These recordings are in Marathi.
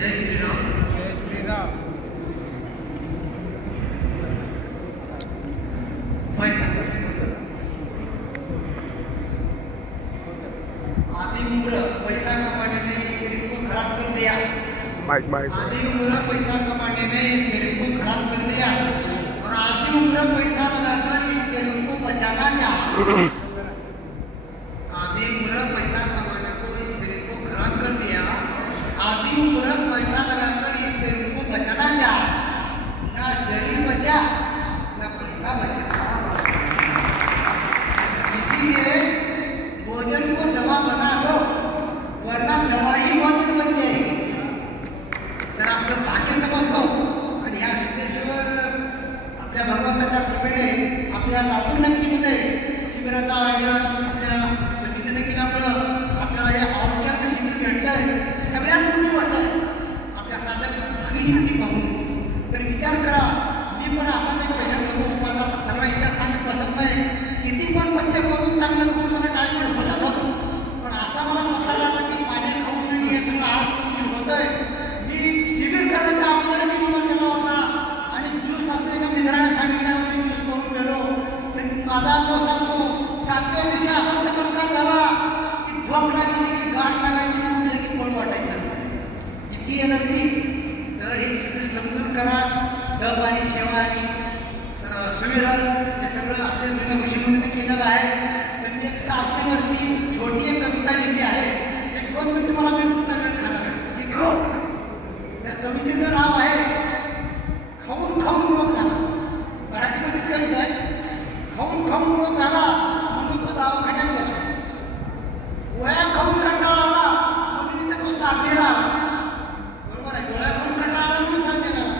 जय श्री राम। जय श्री राम। आधी उम्र पैसा कमाने में शरीर को खराब कर दिया। आधी उम्र पैसा कमाने में शरीर को खराब कर दिया और आधी उम्र पैसा लगाकर इस शरीर को बचाना चाहा। आधी उम्र पैसा कमाने को इस शरीर को खराब कर दिया, आधी उम्र पैसा लगाकर इस शरीर को बचाना चाहा। ना शरीर बचा ना पैसा बचा। इसीलिए भोजन को दवा बना दो, वरना दवा ही भोजन बन जाएगी। तर आपलं भाग्य समजतो आणि ह्या सिद्धेश्वर आपल्या भगवंताच्या कृपेने आपल्या लातूर नगरीमध्ये शिबिराचं आयोजन आपल्या समितीने केल्यामुळं आपल्याला या आरोग्याचं शिबिर भेटतंय, सगळ्यात मोठी वाटतंय आपल्या साधक भगिनींनी पाहून. तर विचार करा, मी पण असाच एक पेशंट होतो, माझा सगळा इतिहास सांगत बसत नाही, किती पण पथ्य करून चांगलं करून मला टाईम होतच होतो, पण असा मला पत्ता लागला की पाणी खाऊन आणि हे सगळं आरोग्य होतंय. मी शिबिर करायचा अगोदरच विमा केला होता आणि ज्यूस असलेल्या मित्राने सांगितल्यावर मी ज्यूस करून गेलो. तर माझा अनुभव सांगतो, 7व्या दिवशी असा चमत्कार झाला की झोप लागली की गाठ लागायची, कुठलं की कोण वाटायचं, इतकी एनर्जी. तर हे शिबिर समजून करा. दब आणि सेवा आणि सुविधा हे सगळं आपल्या जुन्या ऋषीमुनीने केलेलं आहे. तर मी एक सारथीवरती छोटी एक कविता लिहिली आहे, 1-2 मिनिटं मला मी सगळं खाणार आहे, ठीक आहे. त्या कवितेचं नाव आहे खाऊन खाऊन रोग झाला. मराठीमध्येच कविता आहे. खाऊन खाऊन रोग झाला म्हणून तो दवाखान्यात गेला. गोळ्या खाऊन कंटाळा आला म्हणून इथे तो साधनेला आला. बरोबर आहे, गोळ्या खाऊन कंटाळा आला म्हणून साधनेला आला.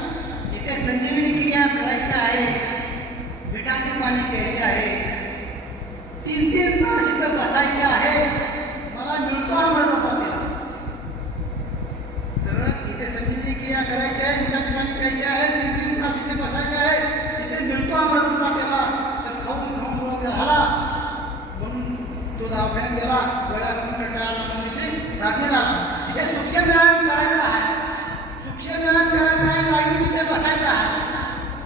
इथे संजीवनी क्रिया करायची आहे, मिठाचे पाणी प्यायचे आहे, 3-3 तास इथं बसायचे आहे. मला मिळतो अमृताचा पेला. तर इथे संजीवनी क्रिया करायची आहे, मिठाचे पाणी प्यायचे आहे, 3-3 तास इथे बसायचे आहे, इथे मिळतो अमृताचा पेला. तर खाऊन खाऊन रोग झाला म्हणून तो दवाखान्यात गेला, गोळ्या खाऊन कंटाळा म्हणून इथे साधनेला आला. इथे सूक्ष्म व्यायाम करायचा आहे, सूक्ष्म व्यायाम करायचा आहे, लाईनी तिथे बसायचं आहे.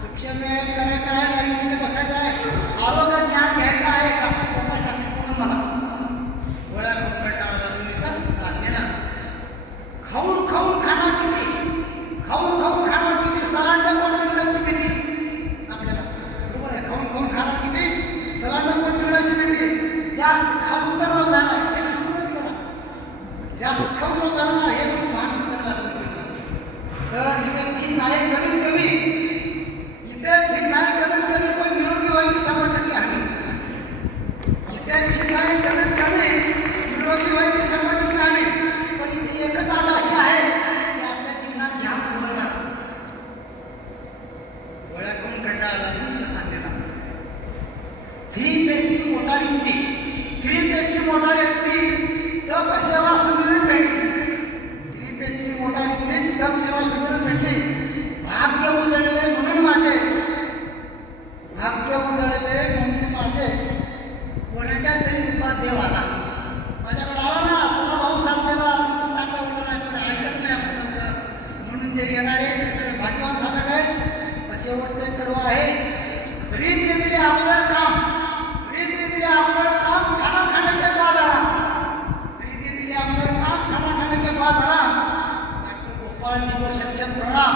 सूक्ष्म व्यायाम करायचा आहे, लाईनी तिथे बसायचं आहे. आरोग्य ज्ञान घ्यायचं आहे का उपशास्त्र मला. गोळ्या खाऊन कंटाळा म्हणून इथं साधनेला. खाऊन खाऊन खाणार किती, खाऊन खाऊन खाणार किती, सलांड पोट बिघडायची भीती आपल्याला. बरोबर आहे, खाऊन खाऊन खाणार किती, सलांड पोट बिघडायची भीती. जास्त खाऊन तर रोग झाला, हे विसरूनच गेला. जास्त खाऊन रोग झाला हे पण भान विसरला. तर इथे फीस आहे कमीत कमी, इथे फीस आहे कमीत कमी, पण निरोगी व्हायची 100% आहे. इथे फीस आहे कमीत कमी, निरोगी व्हायची 100% आहे. पण इथे एकच अट अशी आहे की आपल्या जीवनात घ्या उभारणार. गोळ्या खाऊन कंटाळा आला म्हणून इथं सांगलेला 3 पेजची मोटार युक्ती, 3 पेजची मोटार युक्ती, तप सेवा सुविधा भेटली. 3 पेजची मोटार युक्ती, तप सेवा सुविधा भेटली. भाग्य उजळले म्हणून माझे, भाग्य उजळले म्हणून माझे, कोणाच्या तरी रूपात देव आला. माझ्याकडे आला ना, तुझा भाऊ सांगलेला तुमचं चांगलं होतं नाही, पण ऐकत नाही आपण म्हणून जे येणारे ते भाग्यवान साधक आहे. शेवटचं कडवं आहे, रीत दिली अगोदर काम, रीत दिली अगोदर काम, खाना खाने के बाद आराम. रीत दिली अगोदर काम, खाना खाने के बाद आराम. डॉक्टर गोपाल जी को शत-शत प्रणाम.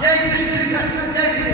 जय श्री कृष्ण, जय श्री